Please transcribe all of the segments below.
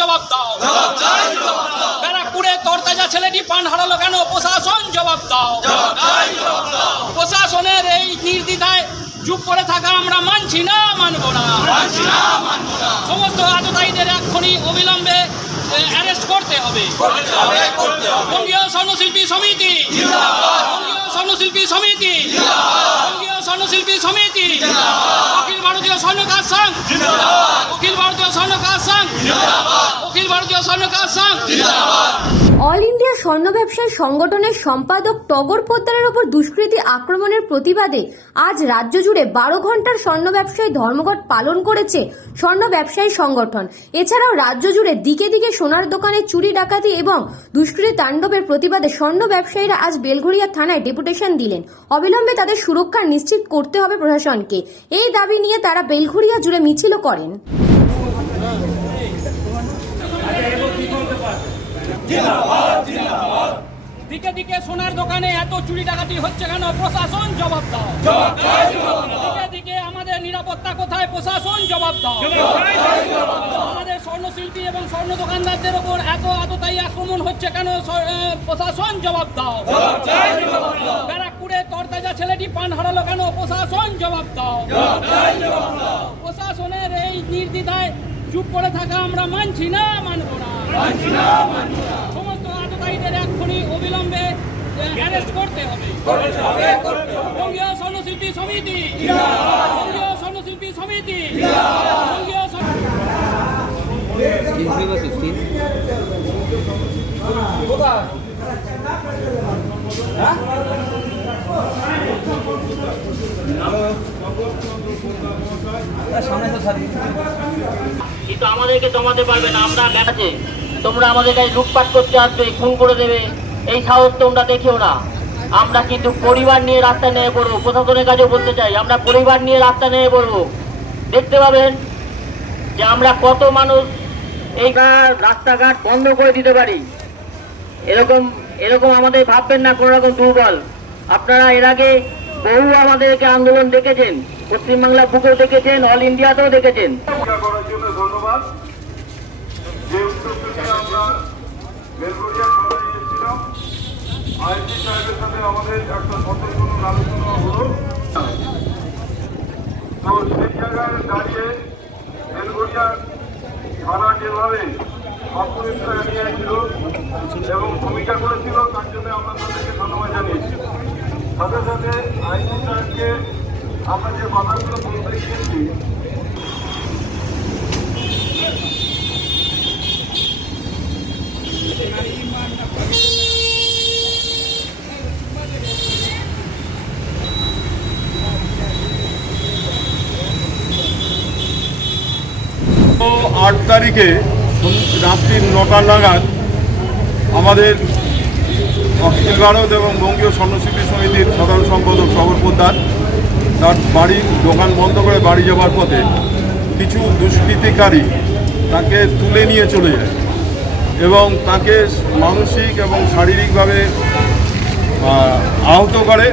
জবাব দাও। ব্যারাকপুরে তরতাজা ছেলেটি পান হারালো কেন? প্রশাসন জবাব দাও। প্রশাসনের এই নির্দ্বিধায় চুপ করে থাকা আমরা মানছি না মানব না। সমস্ত আততায়ীদের এক্ষুনি অবিলম্বে অ্যারেস্ট করতে হবে। বঙ্গীয় স্বর্ণশিল্পী সমিতি। বঙ্গীয় স্বর্ণশিল্পী সমিতি। বঙ্গীয় স্বর্ণশিল্পী সমিতি। স্বর্ণকার সংঘ অখিল ভারতীয় স্বর্ণকার সংঘ অখিল ভারতীয় স্বর্ণকার সংঘ অল ইন্ডিয়া স্বর্ণ ব্যবসায়ী সংগঠনের সম্পাদক টগর পোদ্দারের ওপর দুষ্কৃতী আক্রমণের প্রতিবাদে আজ রাজ্য জুড়ে বারো ঘণ্টার স্বর্ণ ব্যবসায়ী ধর্মঘট পালন করেছে স্বর্ণ ব্যবসায়ী সংগঠন। এছাড়াও রাজ্য জুড়ে দিকে দিকে সোনার দোকানে চুরি, ডাকাতি এবং দুষ্কৃতী তাণ্ডবের প্রতিবাদে স্বর্ণ ব্যবসায়ীরা আজ বেলঘড়িয়া থানায় ডেপুটেশন দিলেন। অবিলম্বে তাদের সুরক্ষা নিশ্চিত করতে হবে প্রশাসনকে। এই দাবি নিয়ে তারা বেলঘড়িয়া জুড়ে মিছিলও করেন। দিকে দিকে সোনার দোকানে এত চুরি ডাকাতি হচ্ছে কেন? প্রশাসন জবাব দাও। দিকে দিকে আমাদের নিরাপত্তা কোথায়? প্রশাসন জবাব দাও। আমাদের স্বর্ণশিল্পী এবং স্বর্ণ দোকানদারদের ওপর এত আততায়ী আক্রমণ হচ্ছে কেন? প্রশাসন জবাব দাও। ব্যারাকপুরে তরতাজা ছেলেটি পান হারালো কেন? প্রশাসন জবাব দাও। প্রশাসনের এই নির্দ্বিধায় চুপ করে থাকা আমরা মানছি না মানব না। আততায়ীদের এক্ষুনি অবিলম্বে অ্যারেস্ট করতে হবে। বঙ্গীয় স্বর্ণশিল্পী সমিতি। বঙ্গীয় স্বর্ণশিল্পী সমিতি। বঙ্গীয় কিন্তু আমাদেরকে জমাতে পারবে না আমরা গেছে তোমরা আমাদের কাছে লুটপাট করতে আসবে, খুন করে দেবে। এই সাহস তোমরা দেখিও না। আমরা কিন্তু পরিবার নিয়ে রাস্তা নেমে পড়ব। প্রশাসনের কাছেও বলতে চাই, আমরা পরিবার নিয়ে রাস্তা নেমে পড়ব। দেখতে পাবেন যে আমরা কত মানুষ এই রাস্তাঘাট বন্ধ করে দিতে পারি। এরকম এরকম আমাদের ভাববেন না কোনো রকম দুর্বল। আপনারা এর আগে বহু আমাদেরকে আন্দোলন দেখেছেন পশ্চিমবাংলা বুকেও দেখেছেন, অল ইন্ডিয়াতেও দেখেছেন পূজা করার জন্য ধন্যবাদ যে উদ্যোগটিকে আমরা বেলগড়িয়া শহরে এসেছিলাম আইসি সাহেবের সাথে আমাদের একটা সতর্কতা আলোচনা হলো তো সেই জায়গায় দাঁড়িয়ে বেলগড়িয়া থানা যেভাবে অপরিষ্কার নিয়েছিল এবং ভূমিকা করেছিল, তার জন্য আমরা তাদেরকে ধন্যবাদ জানিয়েছি। সাথে সাথে আইনি আমরা যে বাধাগুলো বলতে গিয়েছি তো আট তারিখে রাত্রি নটা নাগাদ আমাদের অখিল ভারত এবং বঙ্গীয় স্বর্ণশিল্পী সমিতির সাধারণ সম্পাদক সবর পোদ্দার তার বাড়ির দোকান বন্ধ করে বাড়ি যাওয়ার পথে কিছু দুষ্কৃতিকারী তাকে তুলে নিয়ে চলে যায় এবং তাকে মানসিক এবং শারীরিকভাবে আহত করে,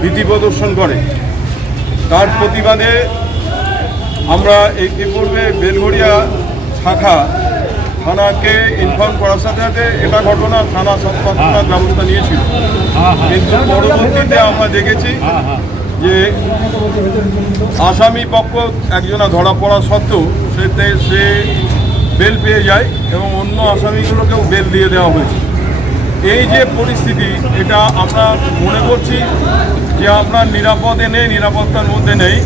ভীতি প্রদর্শন করে। তার প্রতিবাদে আমরা এই পূর্বে বেলঘড়িয়া শাখা থানাকে ইনফর্ম করার সাথে সাথে এটা ঘটনা থানা তৎক্ষণাৎ ব্যবস্থা নিয়েছিল। কিন্তু পরবর্তীতে আমরা দেখেছি যে আসামি পক্ষ একজনা ধরা পড়া সত্ত্বেও সেতে সে বেল পেয়ে যায় এবং অন্য আসামিগুলোকেও বেল দিয়ে দেওয়া হয়েছে। এই যে পরিস্থিতি এটা আমরা মনে করছি যে আমরা নিরাপদে নেই নিরাপত্তার মধ্যে নেই।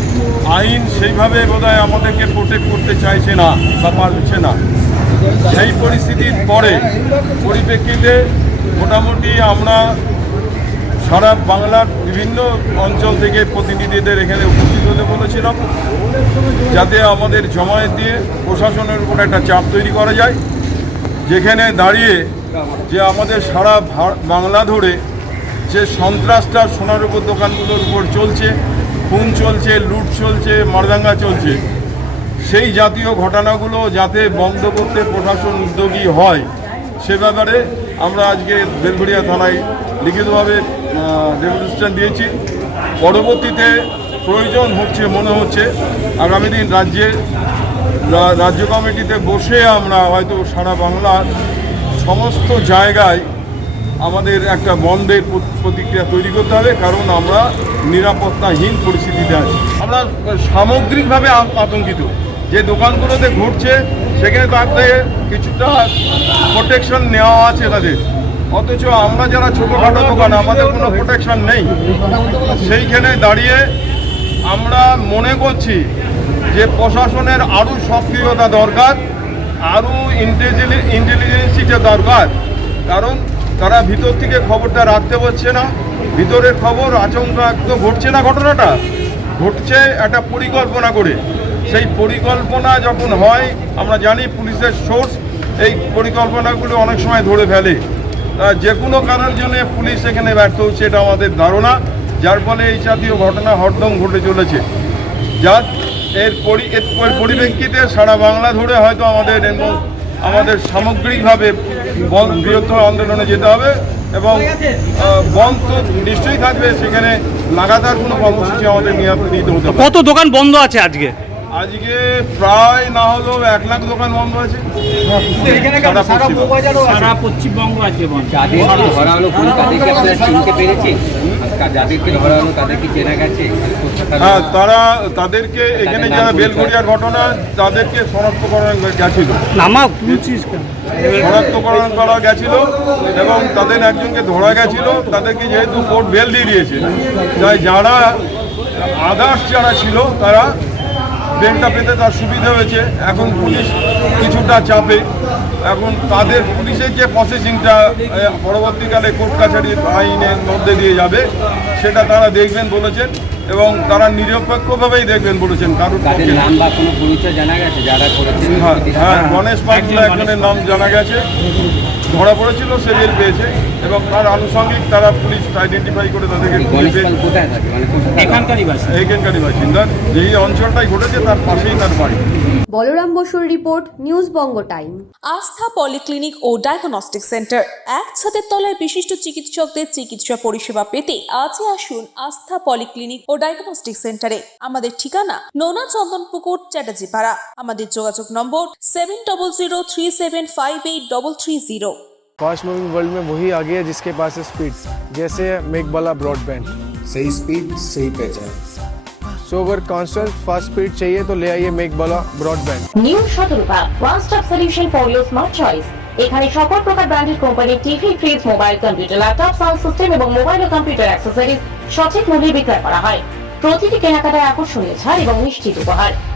আইন সেইভাবে বোধহয় আমাদেরকে প্রোটেক্ট করতে চাইছে না বা পারছে না। সেই পরিস্থিতির পরে পরিপ্রেক্ষিতে মোটামুটি আমরা সারা বাংলার বিভিন্ন অঞ্চল থেকে প্রতিনিধিদের এখানে উপস্থিত হতে বলেছিলাম, যাতে আমাদের জমায়েত দিয়ে প্রশাসনের উপর একটা চাপ তৈরি করা যায়। যেখানে দাঁড়িয়ে যে আমাদের সারা বাংলা ধরে যে সন্ত্রাসটা সোনার উপর দোকানগুলোর উপর চলছে খুন চলছে, লুট চলছে, মারদাঙ্গা চলছে। সেই জাতীয় ঘটনাগুলো যাতে বন্ধ করতে প্রশাসন উদ্যোগী হয়, সে ব্যাপারে আমরা আজকে বেলঘড়িয়া থানায় লিখিতভাবে ডেপুটেশন দিয়েছি। পরবর্তীতে প্রয়োজন হচ্ছে, মনে হচ্ছে, আগামী দিন রাজ্যে রাজ্য কমিটিতে বসে আমরা হয়তো সারা বাংলার সমস্ত জায়গায় আমাদের একটা বন্ধের প্রতিক্রিয়া তৈরি করতে হবে, কারণ আমরা নিরাপত্তাহীন পরিস্থিতিতে আছি। আমরা সামগ্রিকভাবে আতঙ্কিত। যে দোকানগুলোতে ঘুরছে, সেখানে তাদের কিছুটা প্রোটেকশন নেওয়া আছে তাদের। অথচ আমরা যারা ছোটোখাটো দোকান, আমাদের কোনো প্রোটেকশন নেই। সেইখানে দাঁড়িয়ে আমরা মনে করছি যে প্রশাসনের আরও সক্রিয়তা দরকার আরও ইন্টেলিজেন্সিটা দরকার। কারণ তারা ভিতর থেকে খবরটা রাখতে পারছে না। ভিতরের খবর আচমকা তো ঘটছে না ঘটনাটা? ঘটছে একটা পরিকল্পনা করে। সেই পরিকল্পনা যখন হয়, আমরা জানি পুলিশের সোর্স, এই পরিকল্পনাগুলো অনেক সময় ধরে ফেলে। যে কোনো কারণের জন্য পুলিশ এখানে ব্যর্থ হচ্ছে, এটা আমাদের ধারণা। যার ফলে এই জাতীয় ঘটনা হরদম ঘটে চলেছে। যার এর পরি পরিপ্রেক্ষিতে সারা বাংলা ধরে হয়তো আমাদের এবং আমাদের সামগ্রিকভাবে বৃহত্তর আন্দোলনে যেতে হবে এবং বন্ধ তো নিশ্চয়ই থাকবে, সেখানে লাগাতার কোনো কর্মসূচি আমাদের নিয়ে নিতে হতে কত দোকান বন্ধ আছে আজকে? আজকে প্রায় না হলেও এক লাখ দোকান বন্ধ আছে। সারা পশ্চিমবঙ্গে। পশ্চিমবঙ্গ আজকে বন্ধ। যাদেরকে ধরা হলো তাদেরকে আপনারা চিনতে পেরেছে যাদেরকে ধরা হলো তাদেরকে চেনা গেছে? হ্যাঁ তারা তাদেরকে এখানে যারা বেলগড়িয়ার ঘটনা তাদেরকে শনাক্তকরণ গেছিল। নামা তুলছিস শনাক্তকরণ করা গেছিল এবং তাদের একজনকে ধরা গেছিল। তাদেরকে যেহেতু কোর্ট বেল দিয়ে দিয়েছে তাই যারা আদার্স যারা ছিল তারা বেলটা পেতে তার সুবিধা হয়েছে। এখন পুলিশ কিছুটা চাপে। এখন তাদের পুলিশের যে প্রসেসিংটা পরবর্তীকালে কোর্ট কাছারির আইনের মধ্যে দিয়ে যাবে, সেটা তারা দেখবেন বলেছেন। এবং তারা নিরপেক্ষভাবেই দেখবেন বলেছেন কারণ তাদের নাম বা কোনো পরিচয় জানা গেছে? যারা করেছে হ্যাঁ হ্যাঁ গণেশ পাত্র একজনের নাম জানা গেছে। ধরা পড়েছিল সে বেল পেয়েছে এবং তার আনুষঙ্গিক তারা পুলিশ আইডেন্টিফাই করে তাদেরকে মানে এখানকারই বাসিন্দা। যেই অঞ্চলটাই ঘটেছে তার পাশেই তার বাড়ি। বলরাম বসুর report news Banga time. Astha polyclinic ও ডায়াগনস্টিক সেন্টার। এক ছাদের তলায় বিশিষ্ট চিকিৎসকদের চিকিৎসা পরিষেবা পেতে আজই আসুন আস্থা পলিক্লিনিক ও ডায়াগনস্টিক সেন্টারে আমাদের ঠিকানা নোনা চন্দনপুকুর চ্যাটার্জি পাড়া আমাদের যোগাযোগ নম্বর seven double zero three seven five eight double three zero fast moving world में वही आगे है जिसके पास है स्पीड जैसे मेक वाला ब्रॉडबैंड सही स्पीड सही पहचान सो अगर कॉन्स्टेंट फास्ट स्पीड चाहिए तो ले आइए मेक वाला broadband new Shatarupa one stop solution for your smart choice এখানে সকল প্রকার ব্র্যান্ডেড কোম্পানির TV fridge mobile computer laptop sound system এবং মোবাইল ও কম্পিউটার অ্যাক্সেসরিজ সঠিক মূল্যে বিক্রয় করা হয়। প্রতিটি কেনাকাটায় আকর্ষণীয় ছাড় এবং নিশ্চিত উপহার।